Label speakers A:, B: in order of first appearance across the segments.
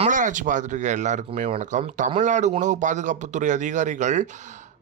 A: தமிழராட்சி பார்த்துட்டு இருக்க எல்லாருக்குமே வணக்கம். தமிழ்நாடு உணவு பாதுகாப்புத்துறை அதிகாரிகள்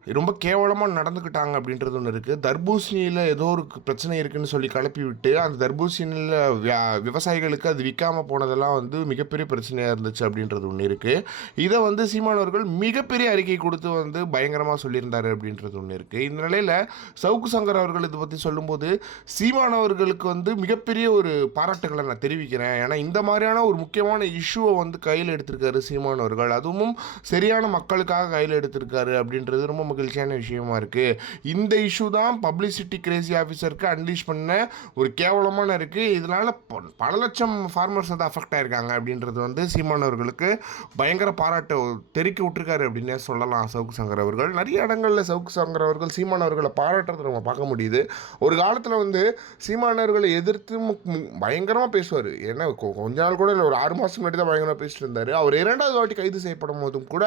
A: ரொம்ப கேவலமாக நடந்துக்கிட்டாங்க அப்படின்றது ஒன்று இருக்குது தர்பூசணியில் ஏதோ ஒரு பிரச்சனை இருக்குதுன்னு சொல்லி கிளப்பி விட்டு அந்த தர்பூசணியில் வியா- விவசாயிகளுக்கு அது விற்காமல் போனதெல்லாம் வந்து மிகப்பெரிய பிரச்சனையாக இருந்துச்சு அப்படின்றது ஒன்று இருக்குது இதை வந்து சீமானவர்கள் மிகப்பெரிய அறிக்கை கொடுத்து வந்து பயங்கரமாக சொல்லியிருந்தார் அப்படின்றது ஒன்று இருக்குது இந்த நிலையில் சவுக்கு சங்கர் அவர்கள் இதை பற்றி சொல்லும்போது சீமானவர்களுக்கு வந்து மிகப்பெரிய ஒரு பாராட்டுகளை நான் தெரிவிக்கிறேன். ஏன்னா இந்த மாதிரியான ஒரு முக்கியமான இஷ்யூவை வந்து கையில் எடுத்திருக்காரு சீமானவர்கள் அதுவும் சரியான மக்களுக்காக கையில் எடுத்திருக்காரு அப்படின்றது ரொம்ப மகிழ்ச்சியான விஷயமா இருக்குது இந்த இஷ்யூ தான் பப்ளிசிட்டி கிரேசி ஆஃபீஸருக்கு அன்லீஷ் பண்ண ஒரு கேவலமான இருக்குது இதனால் ப- பல லட்சம் ஃபார்மர்ஸ் வந்து அஃபெக்ட் ஆகிருக்காங்க அப்படின்றது வந்து சீமானவர்களுக்கு பயங்கர பாராட்டு தெறிக்க விட்டுருக்காரு அப்படின்னே சொல்லலாம் சவுக்கு சங்கர் அவர்கள். நிறைய இடங்களில் சவுக்கு சங்கர் அவர்கள் சீமானவர்களை பாராட்டுறதை நம்ம பார்க்க முடியுது. ஒரு காலத்தில் வந்து சீமானவர்களை எதிர்த்து பயங்கரமாக பேசுவார். ஏன்னா கொ- கொஞ்ச நாள் கூட இல்லை ஒரு ஆறு மாதம் முன்னாடி தான் பயங்கரமாக பேசிட்டு இருந்தார். அவர் இரண்டாவது வாட்டி கைது செய்யப்படும் போதும் கூட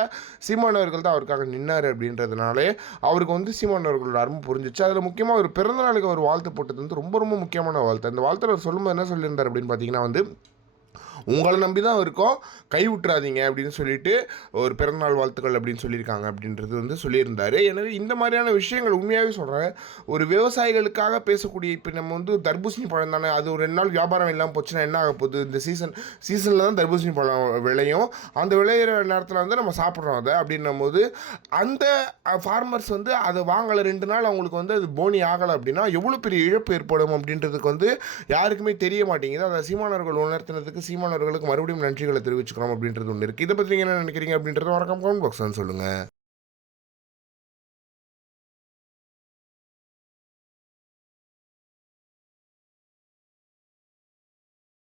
A: சீமானவர்கள் தான் அவருக்காக நின்னார் அப்படின்றதுனால அவருக்கு வந்து சீமானவர்களோட அருமை புரிஞ்சிச்சு. அதில் முக்கியமாக அவர் பிறந்த நாளுக்கு அவர் வாழ்த்து போட்டது வந்து ரொம்ப ரொம்ப முக்கியமான வாழ்த்து. அந்த வாழ்த்து அவர் சொல்லும்போது என்ன சொல்லியிருந்தார் அப்படின்னு பார்த்தீங்கன்னா வந்து உங்களை நம்பி தான் இருக்கோம். கை விட்டுறாதீங்க அப்படின்னு சொல்லிட்டு ஒரு பிறந்தநாள் வாழ்த்துக்கள் அப்படின்னு சொல்லியிருக்காங்க அப்படின்றது வந்து சொல்லியிருந்தார். எனவே இந்த மாதிரியான விஷயங்கள் உண்மையாகவே சொல்கிறேன் ஒரு விவசாயிகளுக்காக பேசக்கூடிய இப்போ நம்ம வந்து தர்பூசணி பழம் தானே? அது ஒரு ரெண்டு நாள் வியாபாரம் இல்லாமல் போச்சுன்னா என்ன ஆக போகுது? இந்த சீசன் சீசனில் தான் தர்பூசணி பழம் விளையும். அந்த விளையிற நேரத்தில் வந்து நம்ம சாப்பிட்றோம் அதை அப்படின்னும் போது அந்த ஃபார்மர்ஸ் வந்து அதை வாங்கலை ரெண்டு நாள் அவங்களுக்கு வந்து அது போனி ஆகலை அப்படின்னா எவ்வளோ பெரிய இழப்பு ஏற்படும் அப்படின்றதுக்கு வந்து யாருக்குமே தெரிய மாட்டேங்குது. அதை சீமானவர்கள் உணர்த்தினதுக்கு சீமானவர்களுக்கு மறுபடியும் நன்றிகளை தெரிவிச்சுக்கிறோம் அப்படின்றது ஒன்று இருக்குது இதை பற்றி நீங்கள் என்ன நினைக்கிறீங்க அப்படின்றத மறக்காம கமெண்ட் பாக்ஸ் சொல்லுங்கள்